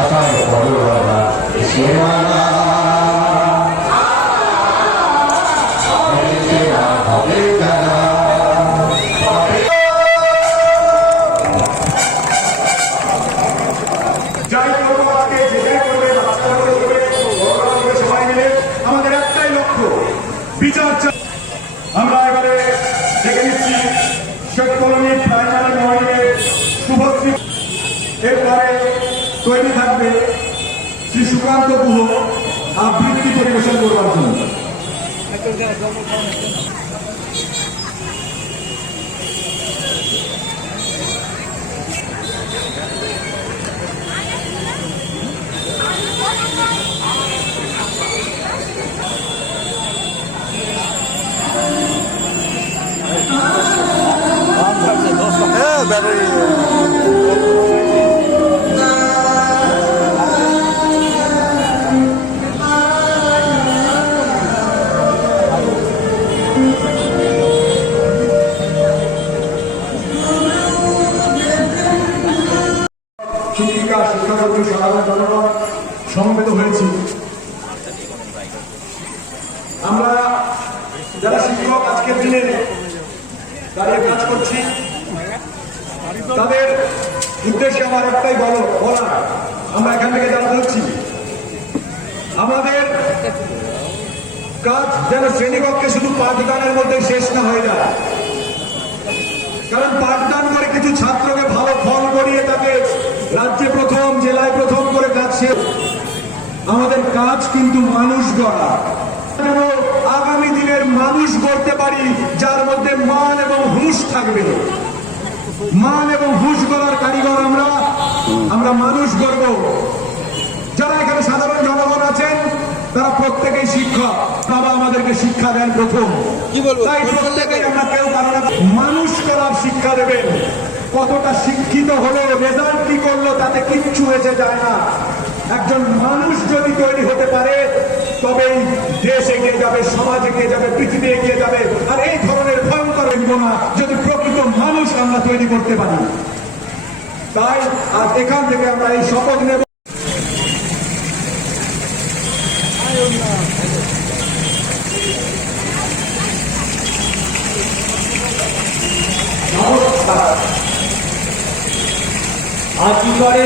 আশায় পরোয়ানা এসে মানা হবে জানা। যাই করবো আজকে, যেটাই করবে, বাচ্চারা করবে, বড়রা করবে, সবাই মিলে আমাদের একটাই লক্ষ্য, বিচার চাই। আমরা এবারে দেখে নিচ্ছি শেখ কলোনি প্রাইমারি মহলের শুভশ্রী। এরপরে তৈরি থাকবে শ্রী সুকান্ত গুহ আবৃত্তি পরিবেশন করবার জন্য। শিক্ষিকা, শিক্ষাকর্মী, সাধারণ জনগণ সমবেত হয়েছি। আমরা যারা শিক্ষক আজকের দিনে দাঁড়িয়ে কাজ করছি, তাদের উদ্দেশ্যে আমার একটাই বলা, আমরা এখান থেকে যারা বলছি, আমাদের কাজ যেন শ্রেণীকক্ষে শুধু পাঠদানের মধ্যে শেষ না হয়ে যায়। কারণ পাঠদান করে কিছু ছাত্রকে ভালো ফল করিয়ে তাকে রাজ্যে প্রথম, জেলায় প্রথম করে কাজ শেষ। আমাদের কাজ কিন্তু মানুষ গড়া, যেন আগামী দিনের মানুষ গড়তে পারি যার মধ্যে মান এবং হুঁশ থাকবে। মান এবং হুঁশ গড়ার কারিগর আমরা মানুষ গড়ব। যারা এখানে সাধারণ জনগণ আছেন তারা প্রত্যেকেই শিক্ষক, বাবা আমাদেরকে শিক্ষা দেন প্রথম, তাই প্রত্যেকেই আমরা কেউ কারণ মানুষ করার শিক্ষা দেবেন। কতটা শিক্ষিত হলো, রেজাল্ট কি করলো তাতে কিচ্ছু এসে যায় না। একজন মানুষ যদি তৈরি হতে পারে তবেই দেশ এগিয়ে যাবে, সমাজ এগিয়ে যাবে, পৃথিবী এগিয়ে যাবে। আর এই ধরনের ভয়ঙ্কর না যদি প্রকৃত মানুষ আমরা তৈরি করতে পারি। তাই আজ এখান থেকে আমরা এই শপথ নেব। আজ কি করে